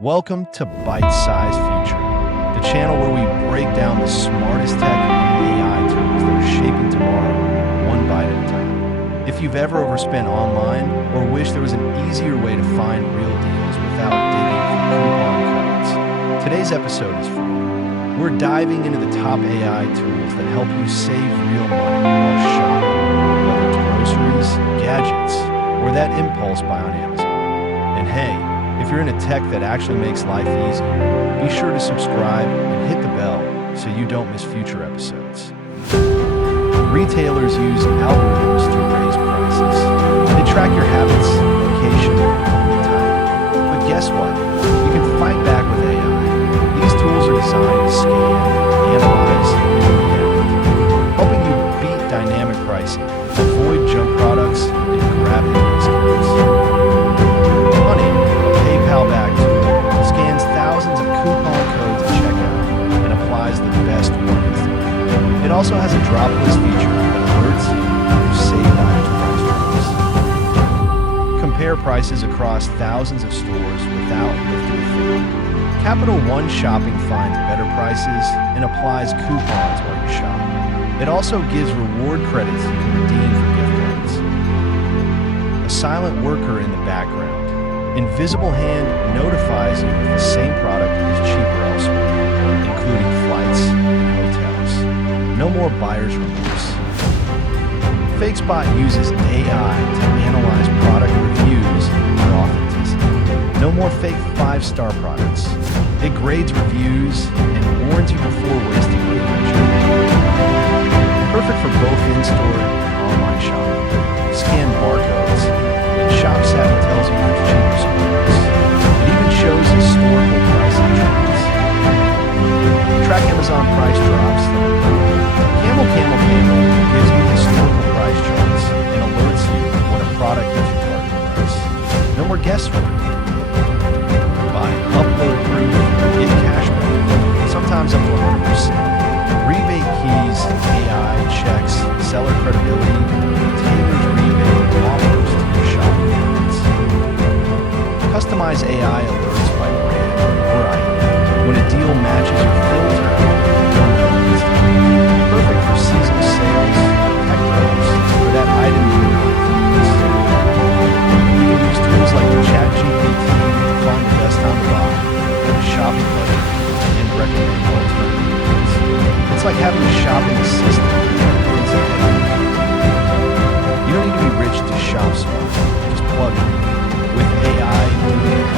Welcome to Byte Sized Future, the channel where we break down the smartest tech and AI tools that are shaping tomorrow, one byte at a time. If you've ever overspent online or wish there was an easier way to find real deals without digging through coupon codes, today's episode is for you. We're diving into the top AI tools that help you save real money while shopping, whether it's groceries, gadgets, or that impulse buy on Amazon. And hey, if you're into tech that actually makes life easier, be sure to subscribe and hit the bell so you don't miss future episodes. Retailers use algorithms to raise prices. They track your habits, location, and time. But guess what? You can fight back with AI. These tools are designed to scan, analyze, and react, helping you beat dynamic pricing, avoid junk products, and grab hidden discounts. Back tool scans thousands of coupon codes at checkout and applies the best one instantly. It also has a dropless feature that alerts you if saved items price drops. Compare prices across thousands of stores without lifting a finger. Capital One Shopping finds better prices and applies coupons while you shop. It also gives reward credits you can redeem for gift cards. A silent worker in the background. Invisible Hand notifies you if the same product is cheaper elsewhere, including flights and hotels. No more buyer's remorse. FakeSpot uses AI to analyze product reviews for authenticity. No more fake 5-star products. It grades reviews and warns you before wasting money on shopping. Perfect for both in-store and online shopping. Scan barcodes, and ShopSavvy tells you if it's cheaper supplies. It even shows historical pricing trends. Track Amazon price drops. Camel gives you historical price charts and alerts you when a product hits your target price. No more guesswork. Buy upload proof, get cash back, sometimes up to 100%. Rebate keys, AI checks, seller credibility, tailors rebate offers to your shopping habits. Customize AI alerts by brand or item. When a deal matches your filter, don't notice. Perfect for seasonal sales, tech pros, or that item you really like. You can use tools like ChatGPT to find the best time to buy, get a shopping budget, and recommend alternatives. It's like having a shopping assistant. You don't need to be rich to shop smart. Just plug in. With AI doing it,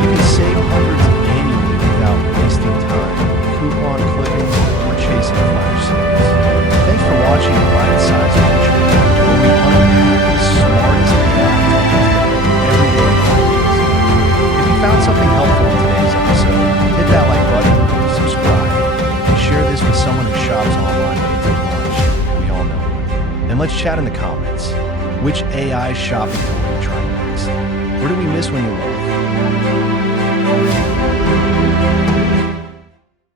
you can save hundreds annually without wasting time, coupon clipping, or chasing flash sales. Thanks for watching Byte Sized Future, where we unpack the smartest AI tools every day. If you found something helpful in today's episode, hit that like button, subscribe, and share this with someone who shops online way too much. We all know it. And let's chat in the comments. Which AI shopping tool are you trying next? What did we miss when you left?